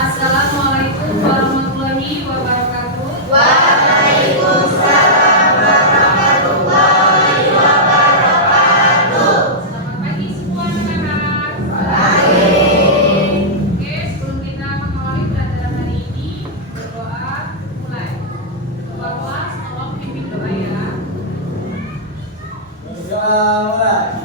Assalamualaikum warahmatullahi wabarakatuh. Waalaikumsalam warahmatullahi wabarakatuh. Selamat pagi semua anak-anak. Baik. Oke, sebelum kita mengawali pelajaran hari ini, berdoa mulai. Bapak kelas, tolong pimpin doa ya. Mulai.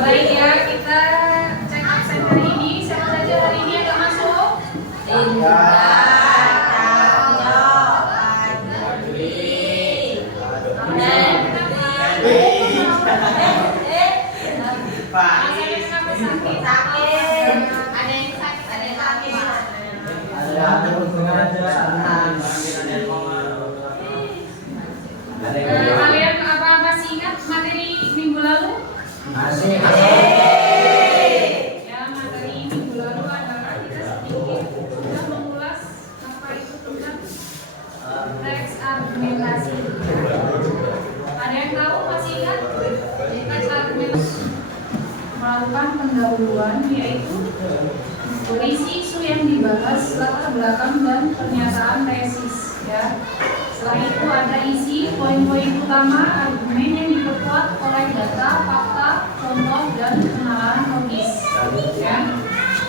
Baik ya, kita cek absen hari ini. Siapa saja hari ini yang nggak masuk? Kalian masih ingat materi minggu lalu? Ya, materi minggu lalu adalah kita sedikit sudah mengulas apa itu tentang teks argumentasi. Ada yang tahu, masih ingat? Teks argumentasi melakukan pendahuluan, yaitu berisi isu yang dibahas, latar belakang dan pernyataan tesis. Ya. Setelah itu ada isi poin-poin utama argumen yang diperkuat oleh data, fakta, contoh, dan penalaran logis. Ya.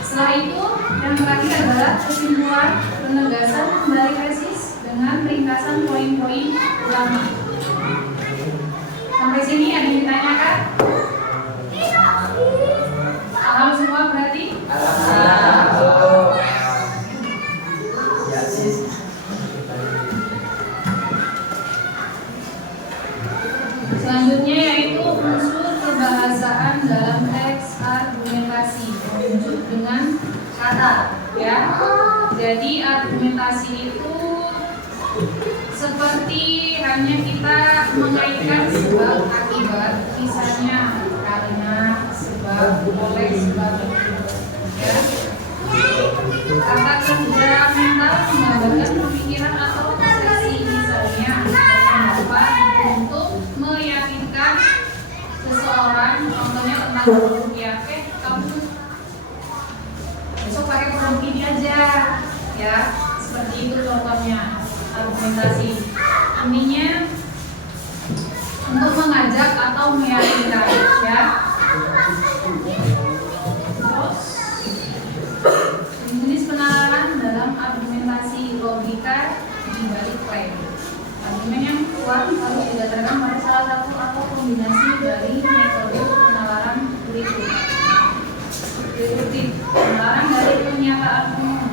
Setelah itu yang terakhir adalah kesimpulan penegasan kembali tesis dengan ringkasan poin-poin utama. Sampai sini ada yang ditanyakan? Paham semua berarti? Selanjutnya yaitu unsur kebahasaan dalam teks argumentasi, ditunjuk dengan kata, ya. Jadi argumentasi itu seperti hanya kita mengaitkan sebab akibat, misalnya karena, sebab, oleh, sebab, ya. Kata kerja mental menggambarkan pemikiran atau persepsi, misalnya pendapat untuk meyakinkan seseorang, contohnya tentang ya, kamu besok pakai produk ini aja, ya, seperti itu contohnya argumentasi. Intinya untuk mengajak atau meyakinkan, ya. Terus jenis penalaran dalam argumentasi, logika di balik klaim. Argumen yang kuat harus didasarkan pada salah satu atau kombinasi dari metode penalaran berikut. Penalaran dari pernyataan umum,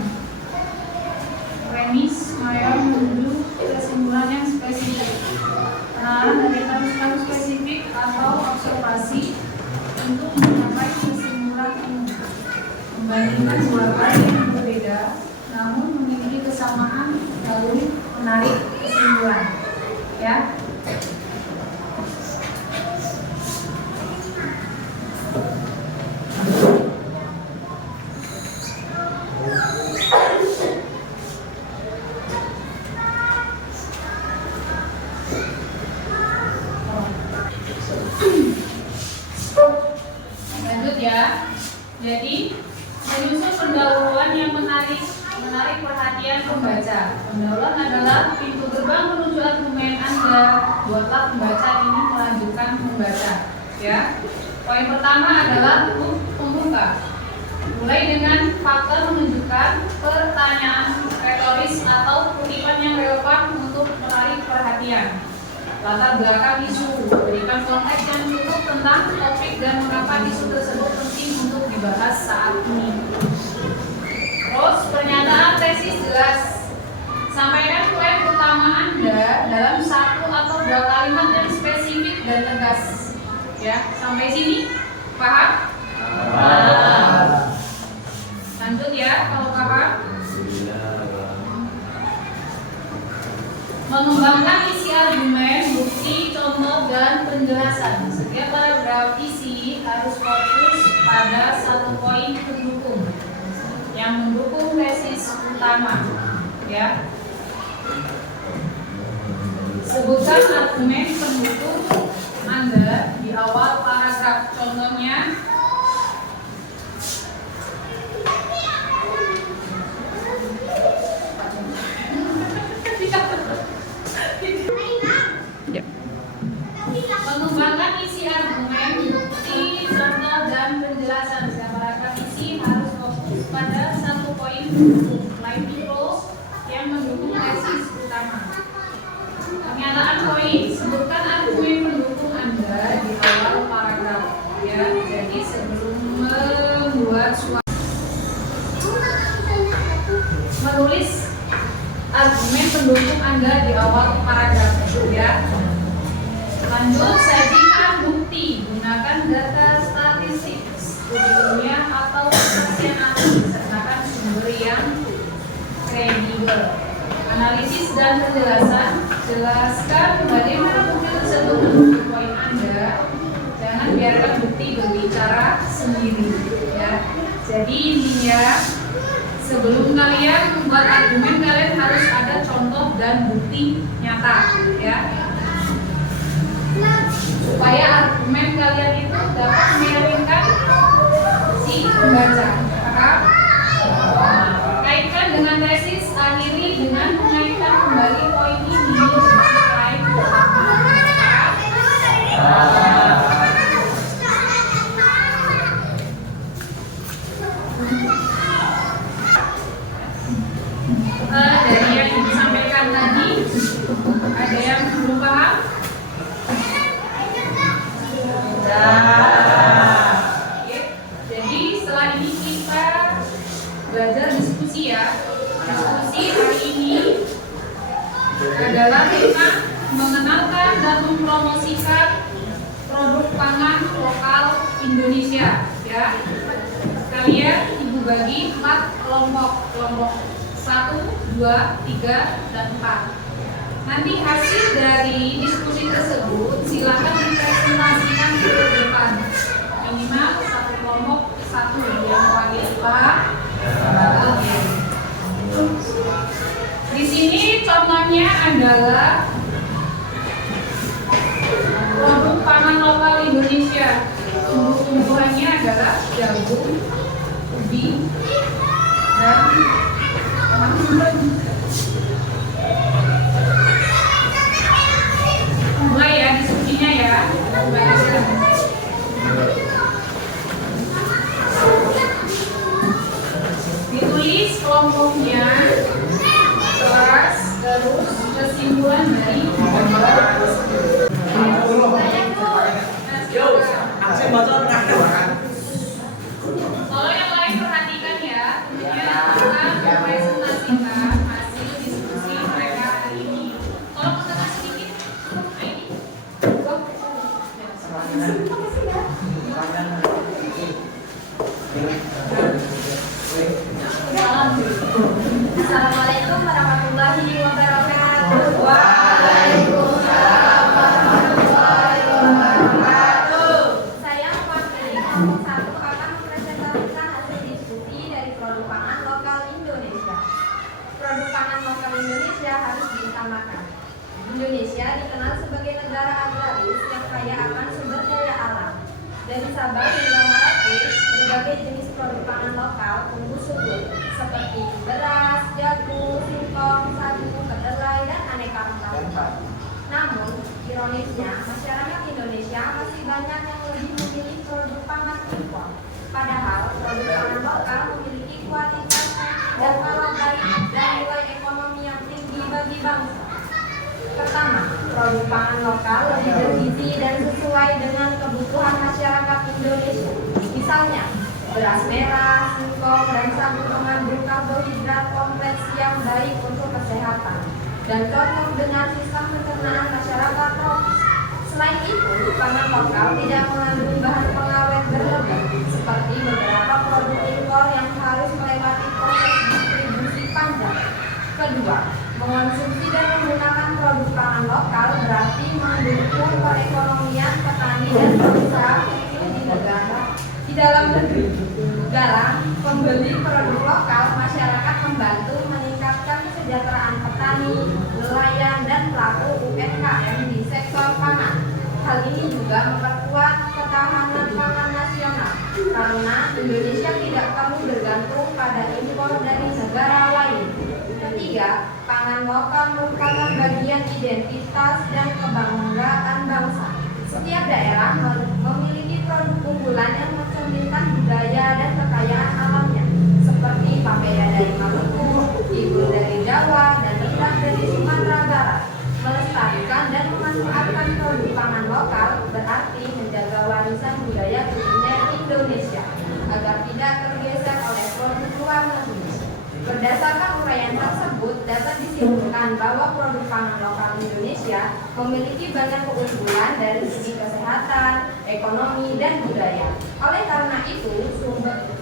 premis mayor menuju kesimpulan yang spesifik. Penalaran dari kasus-kasus spesifik atau observasi untuk mencapai kesimpulan umum. Membandingkan dua hal yang berbeda namun memiliki kesamaan lalu menarik kesimpulan, ya. Lanjut ya. Jadi menyusun pendahuluan yang menarik perhatian pembaca. Pendahuluan adalah pintu gerbang menuju argumen Anda. Buatlah pembaca ini melanjutkan membaca. Ya. Poin pertama adalah pembuka. Mulai dengan faktor menunjukkan pertanyaan retoris atau kutipan yang relevan untuk menarik perhatian. Latar belakang isu, berikan konteks yang cukup tentang topik dan mengapa isu tersebut penting untuk dibahas saat ini. Terus pernyataan tesis jelas. Sampaikan poin utama Anda dalam satu atau dua kalimat yang spesifik dan tegas. Ya, sampai sini paham? Paham. Lanjut ya, kalau paham. Mengembangkan isi argumen, bukti, contoh, dan penjelasan. Setiap paragraf isi harus fokus pada satu poin pendukung yang mendukung tesis utama. Ya. Sebutkan argumen pendukung Anda di awal paragraf. Contohnya, mengembangkan isi argumen, bukti, contoh, dan penjelasan. Setiap paragraf isi harus fokus pada satu poin pendukung, life goals yang mendukung tesis utama. Pernyataan poin, sebutkan argumen pendukung Anda di awal paragraf. Ya, jadi sebelum membuat menulis argumen pendukung Anda di awal paragraf. Ya. Lanjut, sajikan bukti. Gunakan data statistik, studi ilmiah atau kesaksian ahli, sertakan sumber yang kredibel. Analisis dan penjelasan. Jelaskan bagaimana bukti tersebut mendukung poin Anda. Jangan biarkan bukti berbicara sendiri. Ya. Jadi intinya, sebelum kalian membuat argumen, kalian harus ada contoh dan bukti nyata. Ya. Supaya argumen kalian itu dapat meyakinkan si pembaca. Paham? Kaitkan dengan tesis, akhiri dengan mengaitkan kembali poin ini. Dari yang disampaikan tadi, ada yang belum paham? Jadi setelah ini kita belajar diskusi ya. Diskusi hari ini adalah tentang mengenalkan dan mempromosikan produk pangan lokal Indonesia. Ya, kalian ibu bagi 4 kelompok, kelompok 1, 2, 3, dan 4. Nanti hasil dari diskusi tersebut silakan dipresentasikan ke depan. Minimal satu kelompok 1 yang mewakili Pak. Di sini contohnya adalah produk pangan lokal Indonesia. Tumbuh-tumbuhannya adalah jagung, ubi, dan mulai ya diskusinya ya. Ditulis kelompoknya, kelas, terus kesimpulan dari Kalau yang lain perhatikan ya, tentunya akan mempresentasikan hasil diskusi mereka hari ini. Kalau kesana sedikit, ini. Assalamualaikum warahmatullahi wabarakatuh. Waalaikumsalam warahmatullahi wabarakatuh. Saya mewakili kelompok 1 akan mempresentasikan hasil diskusi dari produk pangan lokal Indonesia. Produk pangan lokal Indonesia harus diutamakan. Indonesia dikenal sebagai negara agraris yang kaya akan sumber daya alam. Dari Sabang hingga Merauke, berbagai jenis produk pangan lokal tumbuh subur seperti beras, jagung, singkong, sagu, kedelai, dan aneka rempah. Namun, ironisnya, masyarakat Indonesia masih banyak yang lebih memilih produk pangan impor. Padahal produk pangan lokal memiliki kualitas dan skala baik dan nilai ekonomi yang tinggi bagi bangsa. Pertama, produk pangan lokal lebih bergizi dan sesuai dengan kebutuhan masyarakat Indonesia. Misalnya, beras merah, singkong, dan sagu mengandung karbohidrat kompleks yang baik untuk kesehatan dan cocok dengan sistem pencernaan masyarakat tropis. Selain itu, pangan lokal tidak mengandung bahan pengawet berlebih seperti beberapa produk impor yang harus melewati proses distribusi panjang. Kedua, mengonsumsi dan menggunakan produk pangan lokal berarti mendukung perekonomian petani dan pengusaha kecil di negara di dalam negeri. Dalam pembeli produk lokal, masyarakat membantu meningkatkan kesejahteraan petani, nelayan, dan pelaku UMKM di sektor pangan. Hal ini juga memperkuat ketahanan pangan nasional karena Indonesia tidak perlu bergantung pada impor dari negara lain. Ketiga, pangan lokal merupakan bagian identitas dan kebanggaan bangsa. Setiap daerah memiliki produk unggulan yang mencerminkan budaya dan kekayaan alamnya, seperti papeda dari Maluku, timun dari Jawa, dan rendang dari Sumatera Barat. Melestarikan dan memanfaatkan produk pangan lokal berarti menjaga warisan budaya kuliner Indonesia agar tidak tergeser oleh produk luar negeri. Berdasarkan uraian tersebut, dapat disimpulkan bahwa produk pangan lokal Indonesia memiliki banyak keunggulan dari segi kesehatan, ekonomi, dan budaya. Oleh karena itu,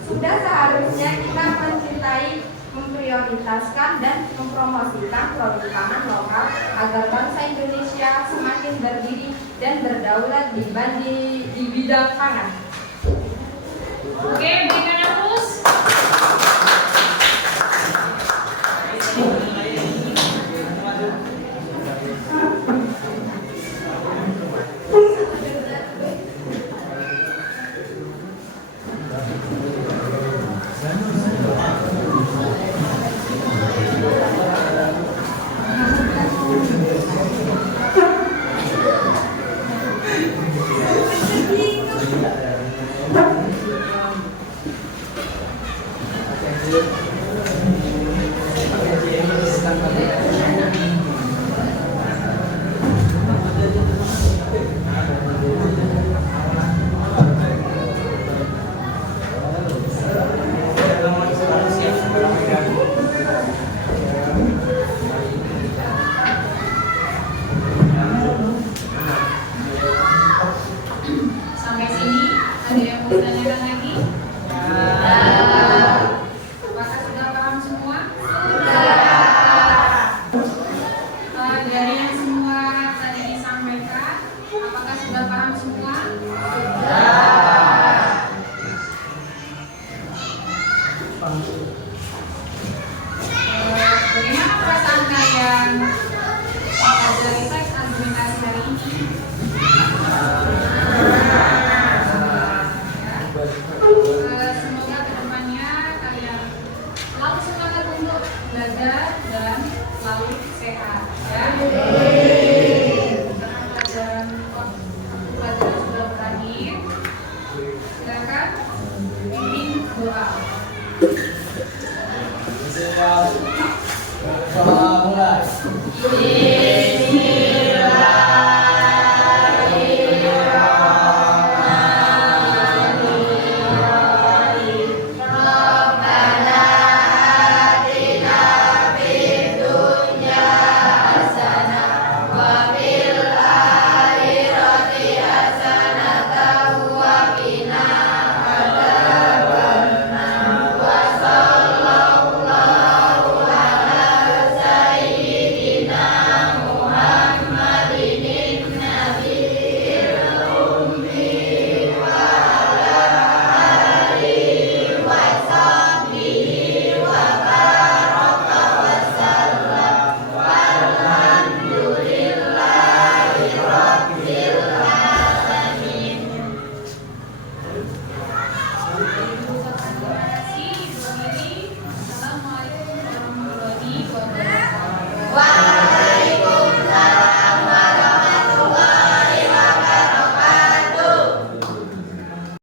sudah seharusnya kita mencintai, memprioritaskan, dan mempromosikan produk pangan lokal agar bangsa Indonesia semakin berdiri dan berdaulat di bidang pangan. Oke, berikan terus. Sampai sini ada yang mau ditanyakan lagi?